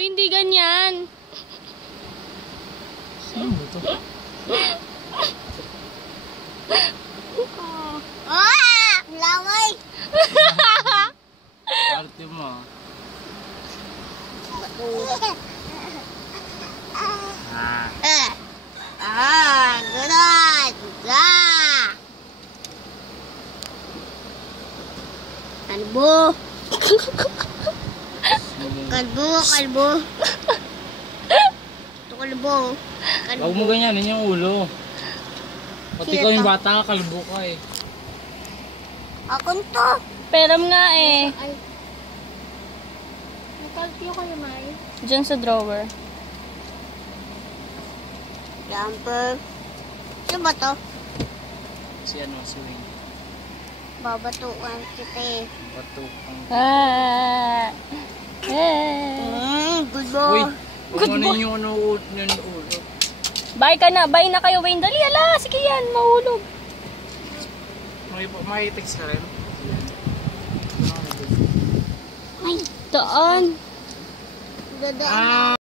Uy, hindi ganyan. Saan mo to? Laway! Parte mo. Ganun! Kalbo! Kalbo! Ito kalbo. Huwag mo ganyanin yung ulo. Pati ikaw yung bata ka, kalbo ka eh. Akong to. Peram nga eh. Ay. Nakalpiyo kayo, May. Diyan sa drawer. Jumper. Ano ba to? Si ano, si Wing. Babatuan kita eh. Bato ang... Good Uy! boy. Kumanin yung ano ulo. Bye ka na. Bye na kayo, Wayne. Dali, ala. Sige yan. Mahulog. May text ka rin? Ay, daan. Dadaan.